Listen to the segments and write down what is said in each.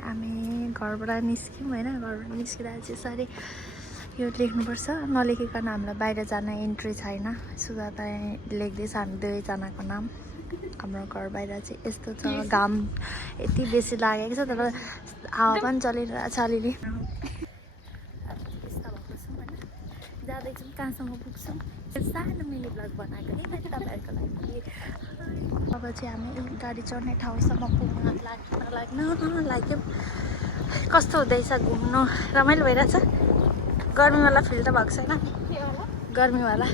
हामी घरबाट निस्क्यौँ होइन घरबाट निस्किँदा चाहिँ यसरी यो लेख्नुपर्छ नलेखिकन हामीलाई बाहिर जान इन्ट्री छैन सुजाता लेख्दैछ हामी दुवैजनाको नाम हाम्रो घर बाहिर चाहिँ यस्तो छ घाम यति बेसी लागेको छ तर हावा पनि चलिरहेको छ अलिअलि जाँदैछौँ कहाँसम्म पुग्छौँ सानो मिनी ब्लग बनाएको नि मैले तपाईँहरूको लागि अब चाहिँ हामी गाडी चढ्ने ठाउँसम्म पुग्न लाग्यो कस्तो हुँदैछ घुम्नु रमाइलो भइरहेछ गर्मीवाला फिल त भएको छैन गर्मीवाला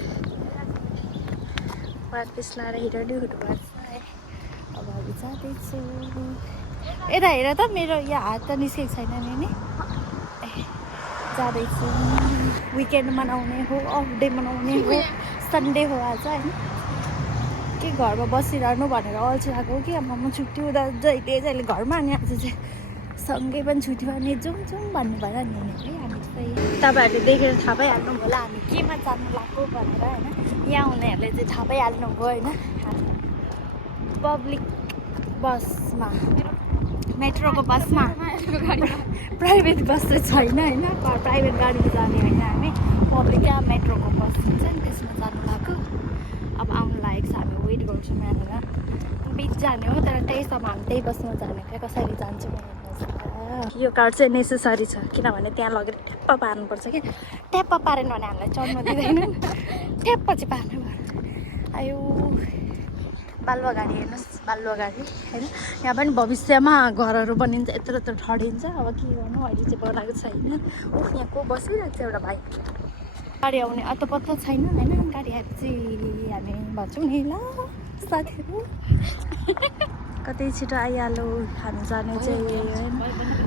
वार्पिस लाएर हिँड्नु हुनुपर्छ है अब हामी जाँदैछु यता हेर त मेरो यहाँ हात त निस्केको छैन नि जाँदैछु विकेन्ड मनाउने हो अफ डे मनाउने हो सन्डे हो आज होइन के घरमा बसिरहनु भनेर अल्छी लाग्यो कि अब म छुट्टी हुँदा जहिले घरमा अनि आज चाहिँ सँगै पनि छुट्टी भने जाउँ भन्नु भएर नि है हामी चाहिँ तपाईँहरूले देखेर थाहा पाइहाल्नु होला हामी केमा जानु लाग्यो भनेर होइन यहाँ हुनेहरूले चाहिँ थाहा पाइहाल्नु भयो होइन पब्लिक बसमा मेट्रोको बसमा प्राइभेट बस चाहिँ छैन होइन प्राइभेट गाडीमा जाने होइन हामी पब्लिक क्या मेट्रोको बस हुन्छ नि त्यसमा जानु लाग्यो अब आउनु लागेको छ हामी वेट गर्छौँ यहाँनिर बिच जाने हो तर त्यहीसम्म हामी त्यही बसमा जाने क्या कसरी जान्छौँ यो कार्ड चाहिँ नेसेसरी छ किनभने त्यहाँ लगेर ट्याप्प पार्नुपर्छ कि ट्याप्प पारेन भने हामीलाई चढ्नु दिँदैन ट्याप्प चाहिँ पार्नु पर्छ आयो बालुवा गाडी हेर्नुहोस् बालुवा गाडी होइन यहाँ पनि भविष्यमा घरहरू बनिन्छ यत्रो ठडिन्छ अब के गर्नु अहिले चाहिँ बनाएको छैन उफ यहाँ को बसिरहेको छ एउटा भाइ गाडी आउने अत्तो छैन होइन गाडी आएपछि हामी भन्छौँ नि ल साथीहरू कतै छिटो आइहाल्यो हामी जाने चाहिँ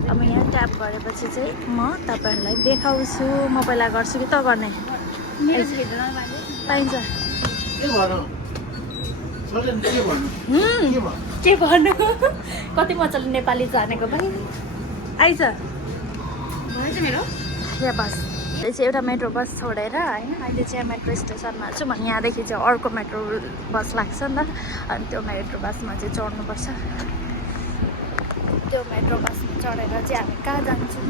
अब यहाँ ट्याप गरेपछि चाहिँ म तपाईँहरूलाई देखाउँछु म पहिला गर्छु कि त गर्ने पाइन्छ के भन्नु कति मजाले नेपाली जानेको पनि आइज मेरो यहाँ बस यो चाहिँ एउटा मेट्रो बस छोडेर होइन अहिले चाहिँ मेट्रो स्टेसनमा छु भने यहाँदेखि चाहिँ अर्को मेट्रो बस लाग्छ नि त अनि त्यो मेट्रो बसमा चाहिँ चढ्नुपर्छ त्यो मेट्रो बसमा चढेर चाहिँ हामी कहाँ जान्छौँ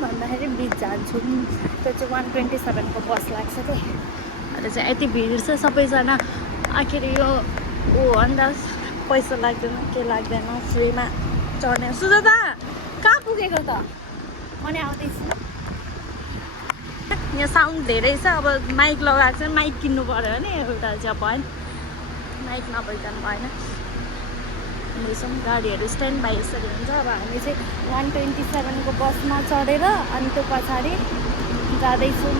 भन्दाखेरि बिच जान्छौँ त्यो चाहिँ 127को बस लाग्छ कि अहिले चाहिँ यति भिड छ सबैजना आखिर यो हो अन्त पैसा लाग्दैन के लाग्दैन फ्रीमा चढ्ने सुजाता कहाँ पुगेको त म नि आउँदैछु यहाँ साउन्ड धेरै छ अब माइक लगाएको छ माइक किन्नु पऱ्यो भने एउटा चाहिँ भएन माइक नभइकन भएन हिँड्दैछौँ गाडीहरू स्ट्यान्ड बाई यसरी हुन्छ अब हामी चाहिँ 127को बसमा चढेर अनि त्यो पछाडि जाँदैछौँ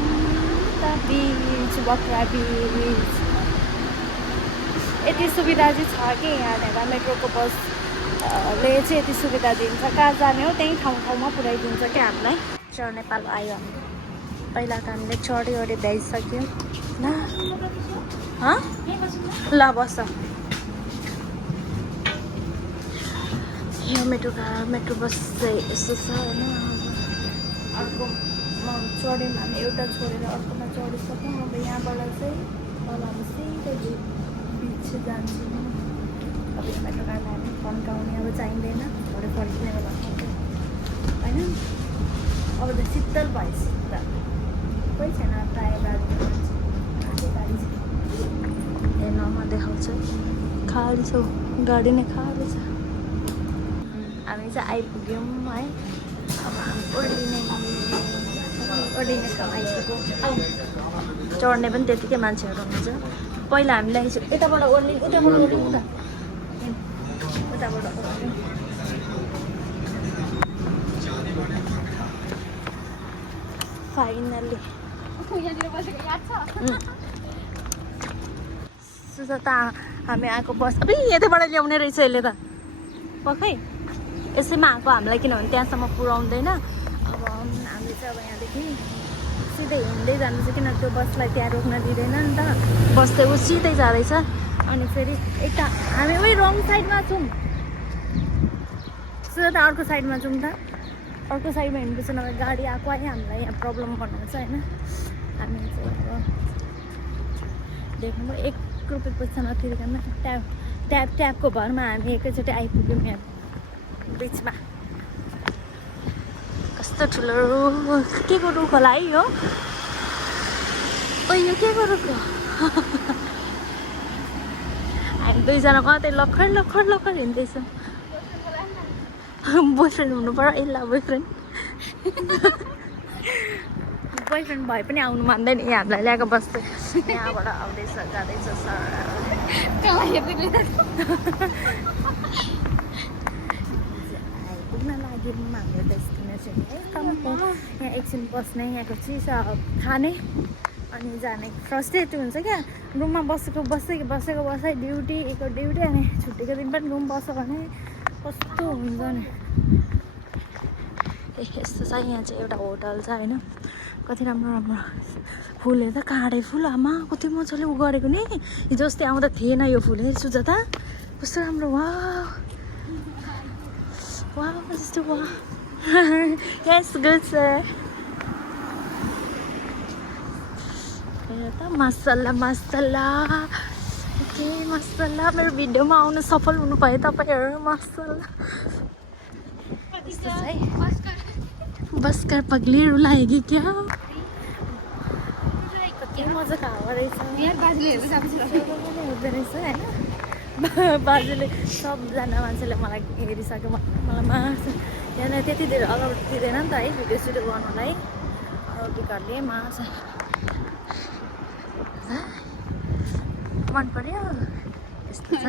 त बिच बक्रा बिच यति सुविधा चाहिँ छ कि यहाँनिर मेट्रोको बसले चाहिँ यति सुविधा दिन्छ कहाँ जाने हो त्यही ठाउँमा पुऱ्याइदिन्छ क्या हामीलाई चढ्ने पालो आयो हाम्रो पहिला त हामीले चढ्यो भ्याइसक्यौँ ल बस यो मेट्रो बस चाहिँ यस्तो छ होइन अर्कोमा चढ्यौँ हामी एउटा छोडेर अर्कोमा चढिसक्यौँ अब यहाँबाट चाहिँ तल हामी सिधै बिच जान्छौँ अब यो मेट्रो कार्डमा हामी फन्काउने अब चाहिँदैन भरे फर्किने बेला होइन अब त शीतल भयो शीतल कोही छैन प्रायः गाडी छ हेर्नमा देखाउँछ खाली छ गाडी नै खाली छ हामी चाहिँ आइपुग्यौँ है अब हामी ओर्लिने ठाउँ आइपुग्यो चढ्ने पनि त्यतिकै मान्छेहरू हुनुहुन्छ पहिला हामीलाई यताबाट ओर्लिनु उताबाट ओर्लिनु त उताबाट ओर्लिनु फाइनली सुजाता हामी आएको बस अब यताबाट ल्याउने रहेछ यसले त पक्कै यसैमा आएको हामीलाई किनभने त्यहाँसम्म पुऱ्याउँदैन अब हामी चाहिँ अब यहाँदेखि सिधै हिँड्दै जानुपर्छ किन त्यो बसलाई त्यहाँ रोक्न दिँदैन नि त बस चाहिँ ऊ सिधै जाँदैछ अनि फेरि यता हामी उही रङ साइडमा छौँ सुजाता अर्को साइडमा जाउँ त अर्को साइडमा हिँड्नुपर्छ नभए गाडी आएको आयो हामीलाई यहाँ प्रब्लम गर्नुहुन्छ होइन हामी चाहिँ अब देख्नु 1 रुपियाँ पैसा नतिरिकन ट्यापको भरमा हामी एकैचोटि आइपुग्यौँ यहाँ बिचमा यस्तो ठुलो के को रुख होला है यो यो के को रुख हामी दुईजना कतै लखर लखर लखर हिँड्दैछौँ बोयफ्रेन्ड हुनु पर्यो यसलाई बोयफ्रेन्ड भए पनि आउनु मान्दैन यहाँ हामीलाई ल्याएको बस्दै यहाँबाट आउँदैछ जाँदैछ सर पुग्न लाग्यो हाम्रो डेस्टिनेसन है कामको यहाँ एकछिन बस्ने यहाँको चिज खाने अनि जाने फ्रस्ट्रेट हुन्छ क्या रुममा बसेको बसै ड्युटीको ड्युटी अनि छुट्टीको दिन पनि रुम बस्यो भने कस्तो हुन्छ नि यस्तो छ यहाँ चाहिँ एउटा होटल छ होइन कति राम्रो राम्रो फुलहरू त काँडे फुल आमा कति मजाले उ गरेको नि हिजो अस्ति आउँदा थिएन यो फुल है सुजाता कस्तो राम्रो वा जस्तो वा यस गुड सर मसला ओके मसला मेरो भिडियोमा आउनु सफल हुनु भयो तपाईँहरू मसला यस्तो छ है बस्कर पग्ली रुलायो कि क्या कति मजाको हावा रहेछ हुँदो रहेछ होइन बाजुले सबजना मान्छेले मलाई हेरिसक्यो मलाई मार्छ यहाँनिर त्यति धेरै अगाडि दिँदैन नि त है भिडियो सुटिङ गर्नुलाई टिकटले मार्छ मन पर्यो यस्तो छ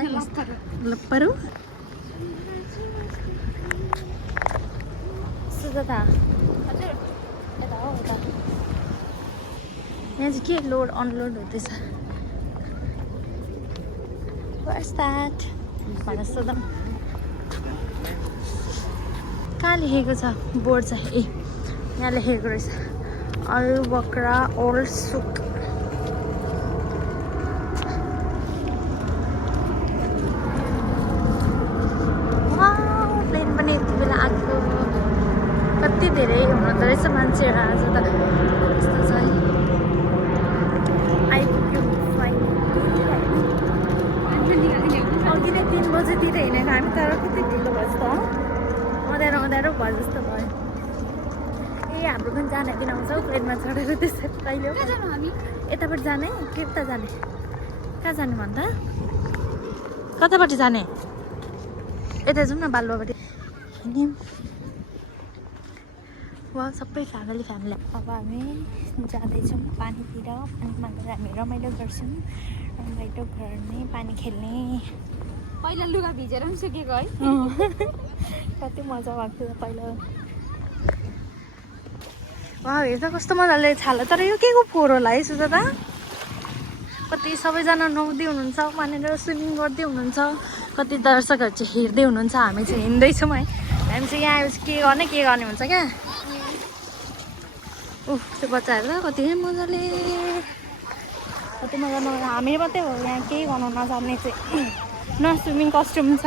लप्परु सुजाता यता हो यता यहाँ चाहिँ के लोड अनलोड हुँदैछ Where's that? भनेर सोधौँ कहाँ लेखेको छ बोर्ड छ ए यहाँ लेखेको रहेछ अल बक्रा ओल्ड सुक प्लेन पनि यति बेला आएको कति धेरै हुनुहुँदो रहेछ मान्छेहरू आज त यस्तो छ है आइपुग्यो अघि नै 3 बजेतिर हिँडेको हामी तर कति ढिलो भएछ त अँध्यारो भयो जस्तो भयो ए हाम्रो पनि जाने दिन आउँछ प्लेनमा चढेर त्यसै कहिले हामी यतापट्टि जाने कि उता जाने कहाँ जाने भन्दा कतापट्टि जाने यता जाउँ न बालुवापट्टि हिँड्यौँ वा सबै फ्यामिली अब हामी जाँदैछौँ पानीतिर पानीमा गएर हामी रमाइलो गर्छौँ रमाइलो गर्ने पानी खेल्ने पहिला लुगा भिजेर पनि सुकेको है कति मजा भएको थियो पहिला वा हेर्दा कस्तो मजाले छाला तर यो के को फोहोर होला है सुजाता कति सबैजना नुहाउँदै हुनुहुन्छ पानीतिर स्विमिङ गर्दै हुनुहुन्छ कति दर्शकहरू चाहिँ हेर्दै हुनुहुन्छ हामी चाहिँ हिँड्दैछौँ है हामी चाहिँ यहाँ के गर्ने हुन्छ क्या त्यो बच्चाहरू त कति मजाले हामी मात्रै हो यहाँ केही गर्नु नजान्ने चाहिँ न स्विमिङ कस्ट्युम छ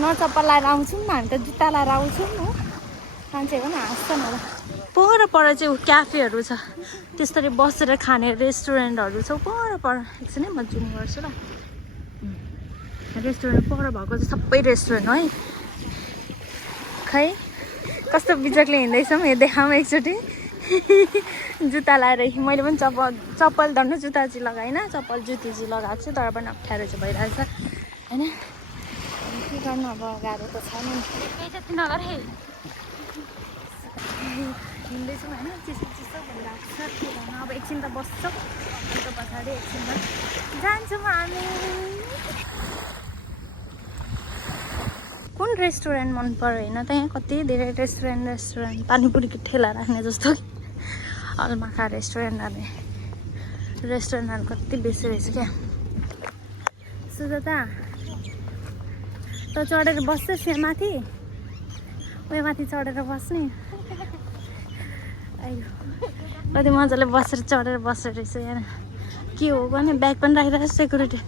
न चप्पल लाएर आउँछौँ हामी त जुत्ता लाएर आउँछौँ हो मान्छेहरू पनि हाँस्छन् होला पर चाहिँ क्याफेहरू छ त्यसरी बसेर खाने रेस्टुरेन्टहरू छ पर एकछिन है म जुम गर्छु ल रेस्टुरेन्ट पर भएको चाहिँ सबै रेस्टुरेन्ट है खै कस्तो बिजकले हिँड्दैछौँ देखाउँ एकचोटि जुत्ता लाएर मैले पनि चप्पल धर्नु जुत्ता चाहिँ लगाइनँ चप्पल जुत्ती चाहिँ लगाएको छु तर पनि अप्ठ्यारो चाहिँ भइरहेछ होइन के गर्नु अब गाह्रो त छ नि जति नगर है हिँड्दैछौँ होइन चिसो भइरहेको छ के गर्नु अब एकछिन त बस्छौँ अन्त पछाडि एकछिनमा जान्छौँ हामी कुन रेस्टुरेन्ट मन पर्यो होइन त यहाँ कति धेरै रेस्टुरेन्ट पानीपुरीको ठेला राख्ने जस्तो अलमाखा रेस्टुरेन्टहरू कति बेसी रहेछ क्या सुजाता त चढेर बस्छस् यहाँ माथि उयो माथि चढेर बस्ने कति मजाले बसेर चढेर बसेर रहेछ यहाँ के हो भने ब्याग पनि राखिरहेको सेक्युरिटी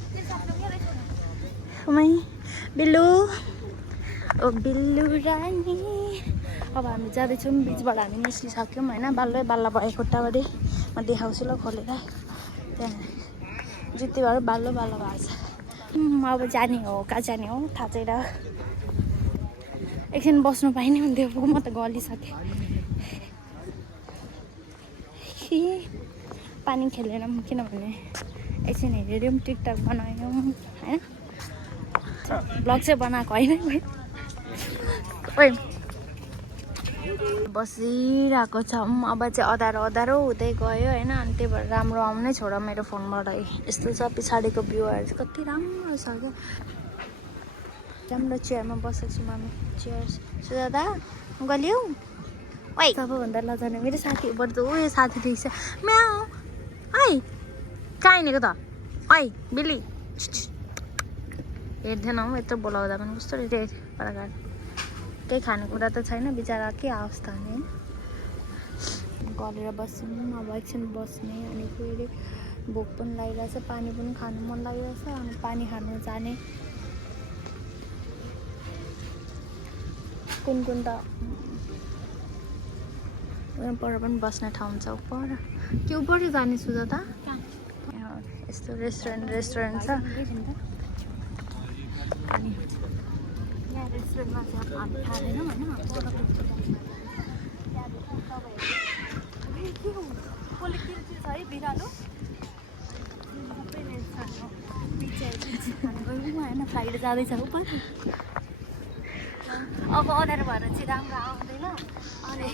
बिल्लु ओ बिल्लु रानी अब हामी जाँदैछौँ बिचबाट हामी निस्किसक्यौँ होइन बाल्ला भयो खुट्टाबाटै म देखाउँछु ल खोलेर त्यहाँ जुत्तीबाट बाल्लो भएको छ अब जाने हो कहाँ जाने हो थाहा छैन एकछिन बस्नु पाइने हुन्थ्यो म त गलिसकेँ कि पानी खेलेनौँ किनभने एकछिन हेऱ्यौँ टिकटक बनायौँ होइन ब्लग चाहिँ बनाएको होइन ओइ बसिरहेको छौँ अब चाहिँ अँधारो अँधारो हुँदै गयो होइन अनि त्यही भएर राम्रो आउनै छोड मेरो फोनबाट यस्तो छ पछाडिको भ्यूहरू चाहिँ कति राम्रो छ क्या राम्रो चेयरमा बसेको छु मामी चेयर सुजाता गल्यौ ओइ सबैभन्दा लजाने मेरो साथी बरु त उयो साथी रहेछ म्याउ ओइ कहाँ हिँडेको त ओइ बिल्ली हेर्दैन हौ यत्रो बोलाउँदा पनि कस्तो रहेछ पराकार केही खानेकुरा त छैन बिचरा के अवस्था नि गरेर बस्छौँ अब एकछिन बस्ने अनि फेरि भोक पनि लागिरहेछ पानी पनि खानु मन लागिरहेछ अनि पानी खानु जाने कुन कुन त पर पनि बस्ने ठाउँ छ उपर के उपर जाने सुजाता यस्तो रेस्टुरेन्ट छ यहाँ रेस्टुरेन्टमा चाहिँ हामी खाँदैनौँ होइन कसले के छ है बिरालो होइन फ्लाइट जाँदैछ उपर अब अँधारो भएर चाहिँ राम्रो आउँदैन अनि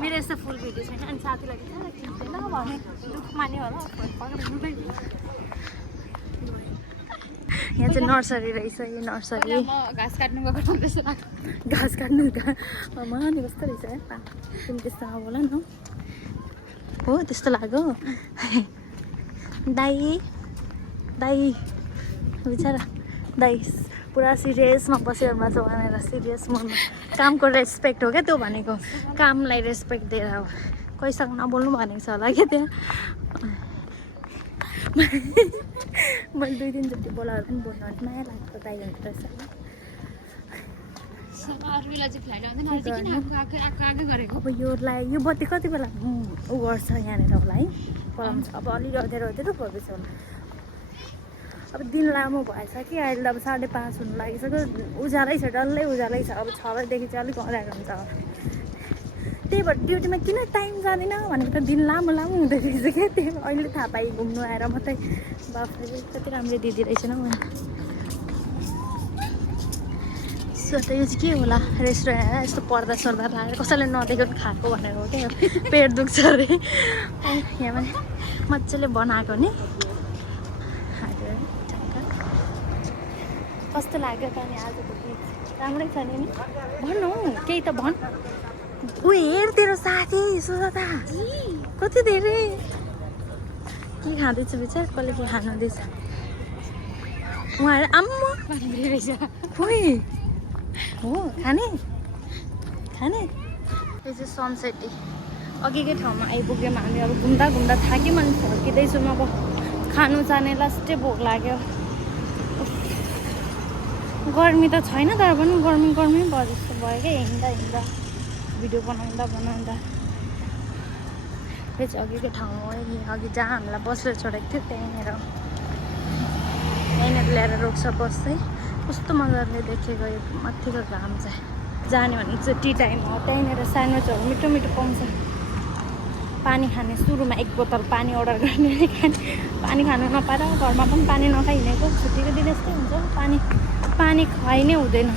मेरो यस्तो फुल भिडियो छैन अनि साथीलाई खिच्दैन भने दुःख मान्यो होला यहाँ चाहिँ नर्सरी रहेछ यो नर्सरी घाँस काट्नु गएको जस्तो लाग्छ घाँस काट्नु त माने कस्तो रहेछ है तिमी त्यस्तो नबोल न हो त्यस्तो लाग्यो दाई दाई बिचरा दाई पुरा सिरियसमा बसिरहेको छ भनेर सिरियस मनमा कामको रेस्पेक्ट हो क्या त्यो भनेको कामलाई रेस्पेक्ट दिएर हो कोहीसँग नबोल्नु भनेको छ होला क्या त्यहाँ मैले 2-3 चोटि बोलाएर पनि बोल्नु भने माया लाग्छ दाइ भनेर अब यो बत्ती कति बेला उ गर्छ यहाँनिर होला है पलाउँछ अब अलिक अँध्यारो अँध्यारो भएपछि होला अब दिन लामो भएछ कि अहिले अब 5:30 हुनु लागिसक्यो उज्यालै छ डल्लै उज्यालै छ अब 6 बजीदेखि चाहिँ अलिक अँध्यारो हुन्छ त्यही भएर ड्युटीमा किन टाइम जाँदैन भनेको त दिन लामो लामो हुँदै रहेछ क्या त्यही अहिले थाहा पाएँ घुम्नु आएर मात्रै बाफले कति राम्रो दिदी रहेछ न सो त यो चाहिँ के होला रेस्टुरेन्ट यस्तो पर्दा सर्दा लगाएर कसैले नदेखेको खाएको भनेर हो क्या पेट दुख्छ अरे यहाँ पनि मजाले बनाएको नि कस्तो लाग्यो त नि आजको गीत राम्रै छ नि भन् हौ केही त भन् ऊ हेर तेरो साथी सुजाता कति धेरै के खाँदैछ बिचार कसले के खानुहुँदैछ उहाँहरू आम्मा रहेछ खोइ हो खाने खाने यो चाहिँ सनसेटी अघिकै ठाउँमा आइपुग्यौँ हामी अब घुम्दा घुम्दा थाक्यौँ अनि फर्किँदैछौँ अब खानु जाने लास्टै भोक लाग्यो गर्मी त छैन तर पनि गर्मी भयो जस्तो भयो क्या हिँड्दा भिडियो बनाउँदा यो चाहिँ अघिकै ठाउँ हो अघि जहाँ हामीलाई बसले छोडेको थियो त्यहीँनिर ल्याएर रोक्छ बस चाहिँ कस्तो मजाले देखेको यो माथिको घाम चाहिँ जाने भने चाहिँ टी टाइम हो त्यहीँनिर स्यान्डविचहरू मिठो मिठो पाउँछ पानी खाने सुरुमा 1 बोतल पानी अर्डर गर्ने पानी खानु नपाएर घरमा पनि पानी नखाइ हिँडेको छुट्टीको दिन यस्तै हुन्छ पानी खुवाइ नै हुँदैन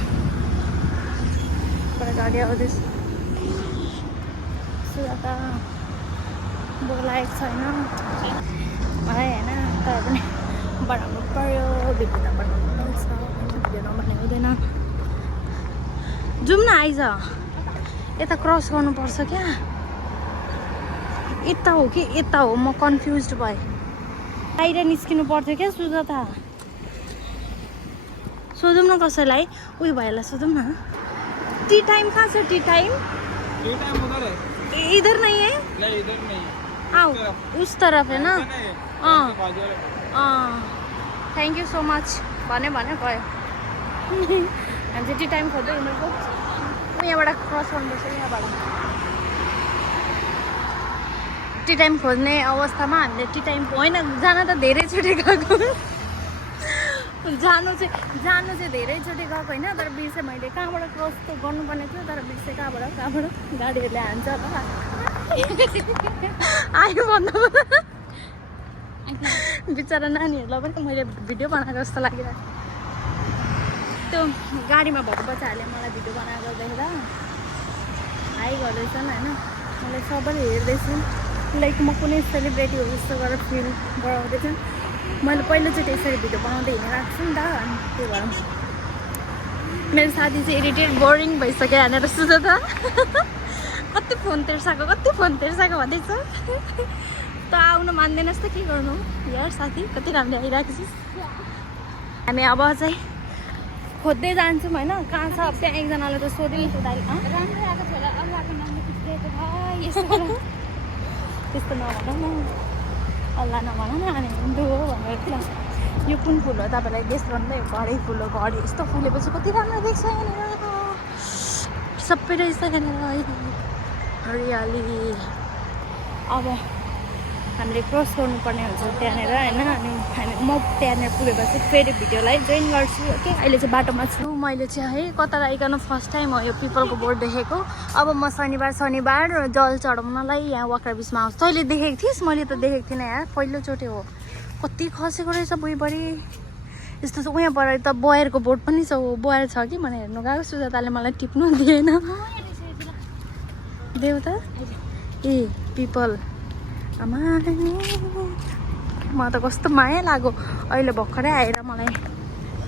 पर गाडी आउँदैछ सुजाता बोलाएको छैन मलाई होइन तर पनि बनाउनु पर्यो भिडियो नबनाउनु पर्छ भिडियो नबनाइ हुँदैन जाउँ न आइज यता क्रस गर्नुपर्छ क्या यता हो कि यता हो म कन्फ्युज भएँ बाहिर निस्किनु पर्थ्यो क्या सुजाता सोधौँ न कसैलाई उयो भएला सोधौँ न टी टाइम कहाँ छ टी टाइम इधर नहीं है नहीं इधर नहीं आओ उस तरफ है ना थ्याङ्क यू सो मच भने गयो हामी चाहिँ टी टाइम खोज्दै हिँडेको यहाँबाट क्रस गर्नुपर्छ यहाँबाट टी टाइम खोज्ने अवस्थामा हामीले टी टाइम होइन जान त धेरैचोटि गएको जानु चाहिँ धेरैचोटि गएको होइन, तर बिर्सेँ मैले कहाँबाट क्रस त गर्नुपर्ने थियो, तर बिर्सेँ कहाँबाट गाडीहरूले हान्छ होला आयो भन्नु बिचरा नानीहरूलाई पनि मैले भिडियो बनाएको जस्तो लागिरहेको त्यो गाडीमा भएको बच्चाहरूले मलाई भिडियो बनाएको देखेर हाई गर्दैछन् होइन। मैले सबैले हेर्दैछु लाइक म कुनै सेलिब्रेटी हो जस्तो गरेर फिल गराउँदैछन्। मैले पहिलोचोटि यसरी भिडियो बनाउँदै हिँडिरहेको छु नि त, अनि त्यो भएर मेरो साथी चाहिँ इरिटेट बोरिङ भइसक्यो हानेर सुझ त कति फोन तेर्साएको भन्दैछ त आउनु मान्दैनस् त के गर्नु यार साथी, कति राम्रो आइरहेको छस्। हामी अब चाहिँ खोज्दै जान्छौँ होइन कहाँ छ। त्यहाँ एकजनाले त सोध्यो दाइ राम्रो आएको छ होला, अल्लाहको नामले पुछिदिएको भाइ त्यस्तो नभन न, अल्लाह नभन न, अनि हिन्दू हो भनेर त। यो कुन फुल हो तपाईँलाई गेस गर्दै घरै फुल हो, घडी यस्तो फुलेपछि कति राम्रो देख्छ यहाँनिर, सबै रहेछ यहाँनिर हरियाली। अब हामीले क्रस गर्नुपर्ने हुन्छ त्यहाँनिर होइन, अनि म त्यहाँनिर पुगेपछि फेरि भिडियोलाई जोइन गर्छु। ओके अहिले चाहिँ बाटोमा छु। मैले चाहिँ है कता आइकन फर्स्ट टाइम हो यो पिपलको बोर्ड देखेको। अब म शनिबार जल चढाउनलाई यहाँ वाक्रा बिचमा आउँछु। तैँले देखेको थिइस्? मैले त देखेको थिइनँ यार, पहिलोचोटि हो। कति खसेको रहेछ भुइँभरि यस्तो छ। उहाँबाट त बयरको बोर्ड पनि छ, बयर छ कि भनेर हेर्नु गएको। सुजाताले मलाई टिप्नु दिएन देउता ए पिपल आमा, म त कस्तो माया लाग्यो अहिले भर्खरै आएर, मलाई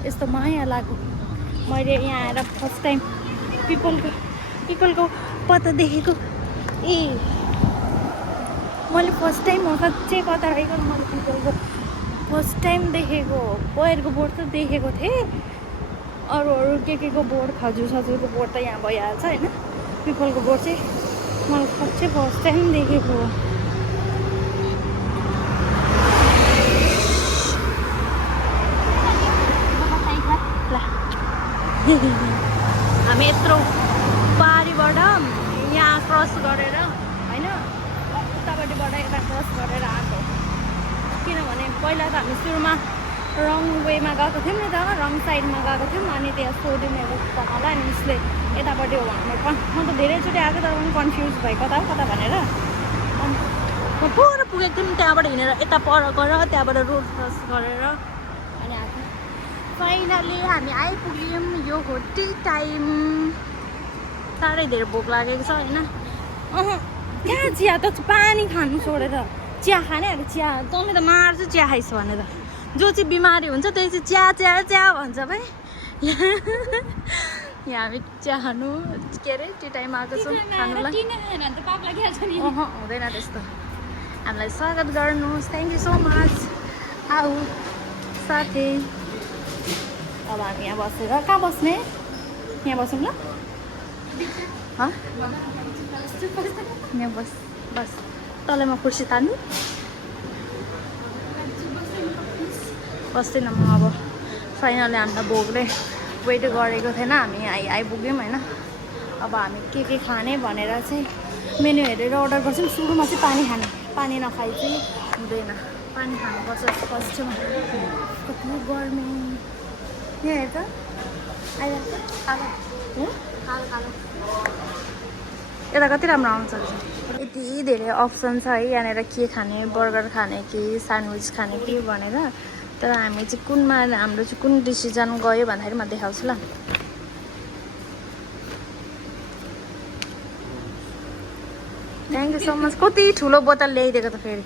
यस्तो माया लाग्यो। मैले यहाँ आएर फर्स्ट टाइम पिपलको पत्ता देखेको। ए मैले फर्स्ट टाइम हो साँच्चै कता आएको, मैले पिपलको फर्स्ट टाइम देखेको। बयरको बोर्ड त देखेको थिएँ, अरू के को बोर्ड खजुरको बोर्ड त यहाँ भइहाल्छ होइन। पिपलको बोर्ड चाहिँ मैले साँच्चै फर्स्ट टाइम देखेको। हामी यत्रो पारीबाट यहाँ क्रस गरेर होइन, उतापट्टिबाट यता क्रस गरेर आएको। किनभने पहिला त हामी सुरुमा रङ वेमा गएको थियौँ नि त, रङ साइडमा गएको थियौँ। अनि त्यहाँ सोध्यौँ मेरो पकालाई, अनि उसले यतापट्टि हो भनेर म त धेरैचोटि आएको तर पनि कन्फ्युज भयो कता भनेर। अनि म पर पुगेको थियौँ, त्यहाँबाट हिँडेर यता पर गएर त्यहाँबाट रोड क्रस गरेर अनि आएको। फाइनली हामी आइपुग्यौँ। यो हो टी टाइम। साह्रै धेरै भोक लागेको छ होइन। कहाँ चिया त पानी खानु छोडेर चिया खाने अरे चिया, तँले त मार्छ चिया खाइस् भनेर। जो चाहिँ बिमारी हुन्छ त्यही चाहिँ चिया भन्छ भाइ। यहाँ हामी चिया खानु के अरे टी टाइम आएको छौँ खानुलाई। हुँदैन त्यस्तो। हामीलाई स्वागत गर्नुहोस्, थ्याङ्क यू सो मच। आऊ साथी। अब हामी यहाँ बसेर कहाँ बस्ने, यहाँ बसौँ ल। यहाँ बस तलैमा कुर्सी तान्नु बस्दैन म। अब फाइनली हामीलाई भोकले वेट गरेको थिएन, हामी आइपुग्यौँ होइन। अब हामी के खाने भनेर चाहिँ मेन्यु हेरेर अर्डर गर्छौँ। सुरुमा चाहिँ पानी नखाइ चाहिँ हुँदैन, पानी खानुपर्छ फर्स्टमा। कति गर्मी यहाँ हेर्छ यता कति राम्रो आउँछ। यति धेरै अप्सन छ है यहाँनिर, के खाने, बर्गर खाने कि स्यान्डविच खाने कि भनेर। तर हामी चाहिँ कुनमा हाम्रो चाहिँ कुन डिसिजन गयो भन्दाखेरि म देखाउँछु ल। Thank you so much. कति ठुलो बोतल ल्याइदिएको त फेरि,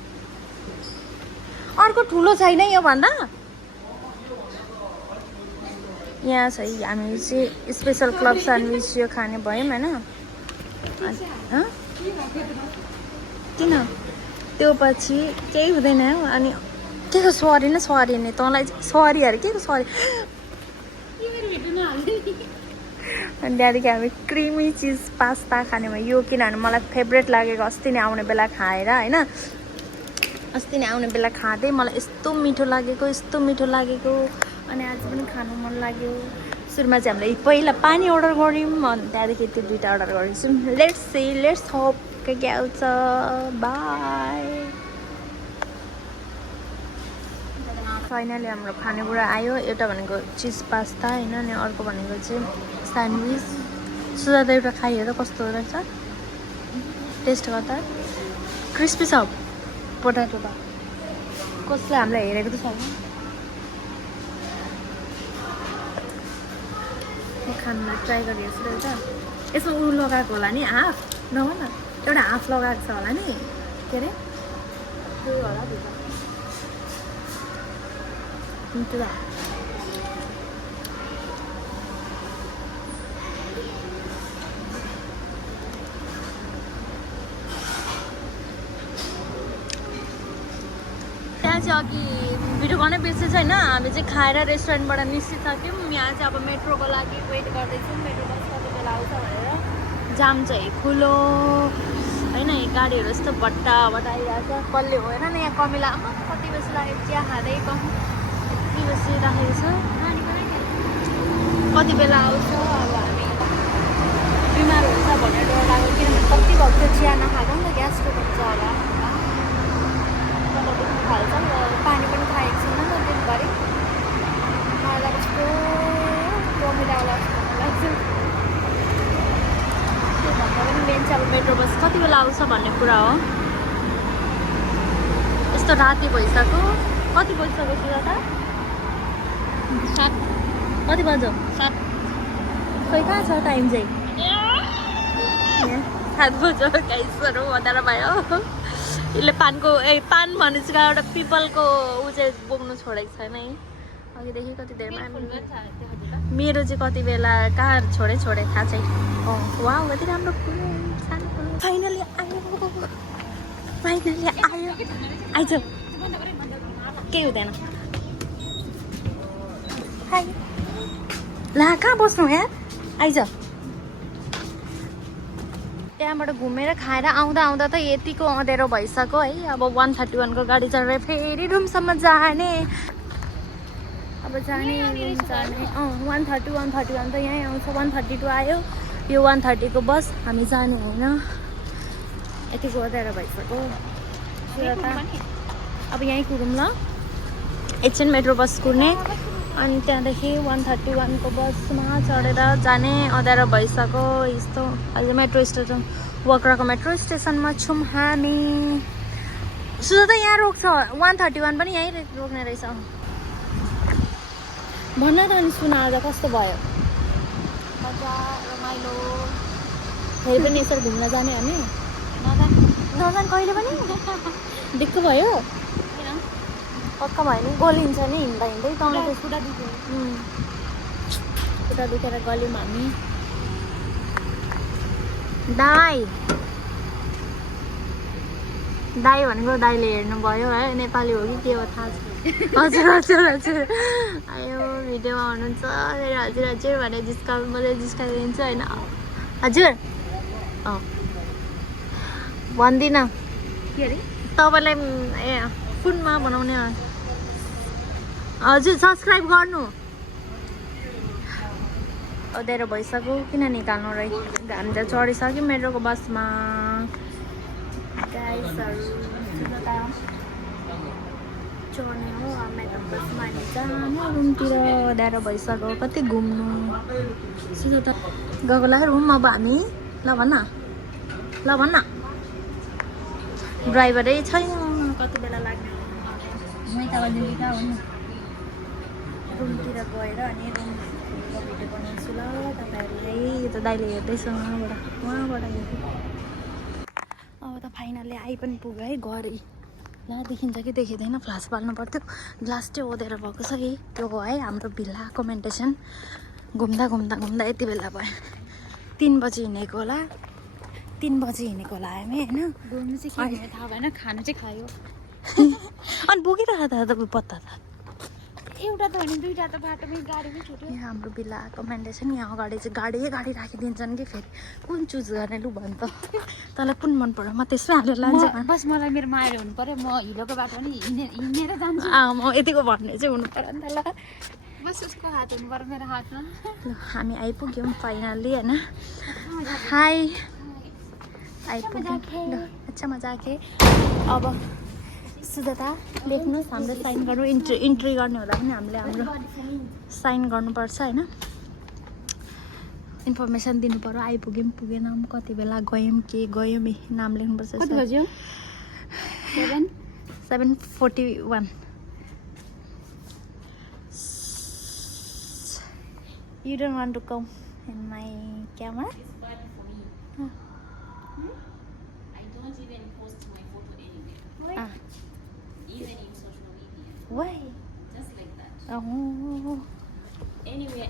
अर्को ठुलो छैन यो भन्दा। यहाँ छ हामी चाहिँ स्पेसल क्लब स्यान्डविच यो खाने भयौँ होइन। किन त्यो पछि केही हुँदैन हो। अनि के को सरी नै तँलाई सरी अरे के को सरी। अनि त्यहाँदेखि हामी क्रिमी चिज पास्ता खाने भयो यो, किनभने मलाई फेभरेट लागेको। अस्ति नै आउने बेला खाएर होइन, अस्ति नै आउने बेला खाँदै मलाई यस्तो मिठो लागेको अनि आज पनि खानु मन लाग्यो। सुरुमा चाहिँ हामीले पहिला पानी अर्डर गऱ्यौँ, अनि त्यहाँदेखि त्यो दुइटा अर्डर गरेछौँ। लेट्स होप के आउँछ। बाई। फाइनली हाम्रो खानेकुरा आयो एउटा भनेको चिज पास्ता होइन अनि अर्को भनेको चाहिँ स्यान्डविच सुधा त एउटा खाइहेर कस्तो रहेछ टेस्ट गर्दा क्रिस्पी छ पोटाटो त कसले हामीलाई हेरेको त छैन खानुलाई ट्राई गरिहेर्छु रहेछ यसमा उ लगाएको होला नि हाफ नभन न एउटा हाफ लगाएको छ होला नि के अरे त्यो होला भित्र त्यो त्यहाँ चाहिँ अघि भिडियो गर्नै बिर्सेछ होइन हामी चाहिँ खाएर रेस्टुरेन्टबाट निस्किसक्यौँ यहाँ चाहिँ अब मेट्रोको लागि वेट गर्दैछौँ मेट्रो बस कति बेला आउँछ भनेर जाम चाहिँ खुलो होइन गाडीहरू यस्तो भट्टा आइरहेको छ कसले हो हेर न यहाँ कमिला कति बेसी लागेको चिया खाँदै कति बेसी राखेको छ कति बेला आउँछ अब हामी बिमार हुन्छ भनेर डर लाग्यो किनभने कति भएको थियो चिया नखाएको नि त ग्यास्ट्रिक हुन्छ होला खाल्छ पानी पनि खाएको छैन नि त दिनभरि मलाई कस्तो कमिलालाई लाग्छ त्योभन्दा पनि मेन चाहिँ अब मेट्रो बस कति बेला आउँछ भन्ने कुरा हो यस्तो राति भइसक्यो कति बजिसक्यो सुधा त 7 कति बज्यो 7 खोइ कहाँ छ टाइम चाहिँ 7 बज्यो गाइसहरू વધારે भयो यसले पानको पान भनेपछि एउटा पिपलको ऊ चाहिँ बोक्नु छोडेको छैन है अघिदेखि कति देरमा मेरो चाहिँ कति बेला कहाँ छोडे थाहा चाहिँ वा कति राम्रो फुल सानो फुल फाइनली आयो आइज केही हुँदैन ला कहाँ बस्नु यार आइज त्यहाँबाट घुमेर खाएर आउँदा त यतिको अँध्यारो भइसक्यो है अब 131 को गाडी चढेर फेरि रुमसम्म जाने अब जाने 131 त यहीँ आउँछ 132 आयो यो 130 को बस हामी जाने होइन यतिको अँध्यारो भइसक्यो अब यहीँ कुरौँ ल एकछिन मेट्रो बस कुर्ने अनि त्यहाँदेखि 131 को बसमा चढेर जाने अँध्यारो भइसक्यो यस्तो अहिले मेट्रो स्टेसन वक्राको मेट्रो स्टेसनमा छौँ हामी सुधा त यहाँ रोक्छ 131 पनि यहीँ रोक्ने रहेछ भन्न त अनि सुना आज कस्तो भयो मजा रमाइलो फेरि पनि यसरी घुम्न जाने हामी नजान कहिले पनि दिक्क भयो पक्का भयो नि गलिन्छ नि हिँड्दा हिँड्दै तँलाई खुट्टा दुखेर गल्यौँ हामी दाई भनेको दाईले हेर्नुभयो है नेपाली हो कि के हो थाहा छ हजुर आयो भिडियोमा हुनुहुन्छ हजुर भने मजाले जिस्काइदिन्छ होइन हजुर भन्दिनँ के अरे तपाईँलाई ए फोनमा बनाउने हजुर सब्सक्राइब गर्नु अँध्यारो भइसक्यो किन निकाल्नु रहे घाम त चढिसक्यो मेट्रोको बसमा गाइसहरू चढ्ने हो मेट्रो बसमा हामी जानु रुमतिर अँध्यारो भइसक्यो कति घुम्नु सुरु त गएको लागि रुम अब हामी ल भन्न ड्राइभरै छैन कति बेला लाग्ने मैतावादेखि कहाँ हो नि रुमतिर गएर अनि रुमको भिडियो बनाउँछु ल तपाईँहरूले यो त दाइले हेर्दैछ उहाँबाट हेर्छु अब त फाइनल्ली आइ पनि पुग्यो है घरै ल देखिन्छ कि देखिँदैन फ्लास पाल्नु पर्थ्यो ग्लास चाहिँ ओदेर भएको छ है त्यो हो है हाम्रो भिल्ला कमेन्टेसन घुम्दा यति बेला भयो 3 बजी हिँडेको होला 3 बजी हिँडेको होला हामी होइन घुम्नु चाहिँ के थाहा भएन खानु चाहिँ खायो अनि बोकिरहेको त तपाईँ पत्ता त एउटा त होइन दुईटा त बाटोमै गाडीमै छुट्यो यहाँ हाम्रो भिल्ला कमेन्टेसन यहाँ अगाडि चाहिँ गाडी राखिदिन्छन् कि फेरि कुन चुज गर्ने लु भन् त तँलाई कुन मन पर्यो म त्यसमै हालेर लान्छु बस मलाई मेरो माया हुनु पर्यो म हिलोको बाटो पनि हिँडेर जान्छु म यतिको भन्ने चाहिँ हुनु पर्यो नि त ल बस उसको हात हुनु पर्यो मेरो हातमा ल हामी आइपुग्यौँ फाइनल्ली होइन हाई आइपुग्यौँ ल अच्छा मजा आयो अब सुजाता लेख्नुहोस् हामीले साइन गर्नु इन्ट्री गर्ने हुँदा पनि हामीले हाम्रो साइन गर्नुपर्छ होइन इन्फर्मेसन दिनु पर्यो आइपुग्यौँ पुगेनौँ कति बेला गयौँ के गयौँ नाम लेख्नुपर्छ 7:41 You don't want to come in my camera? It's bad for me. I don't even post my photo anywhere. Ah. Even in social media. Why? Just like that. Oh. Anywhere.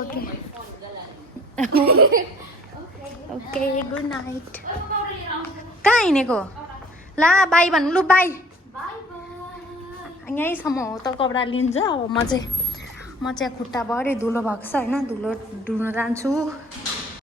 Okay. My phone gallery. Okay, good night. कहाँ हिँडेको ला by भन्नु लु by यहीँसम्म हो त कपडा लिन्छ अब म चाहिँ खुट्टा भरि धुलो भएको छ होइन धुलो धुन जान्छु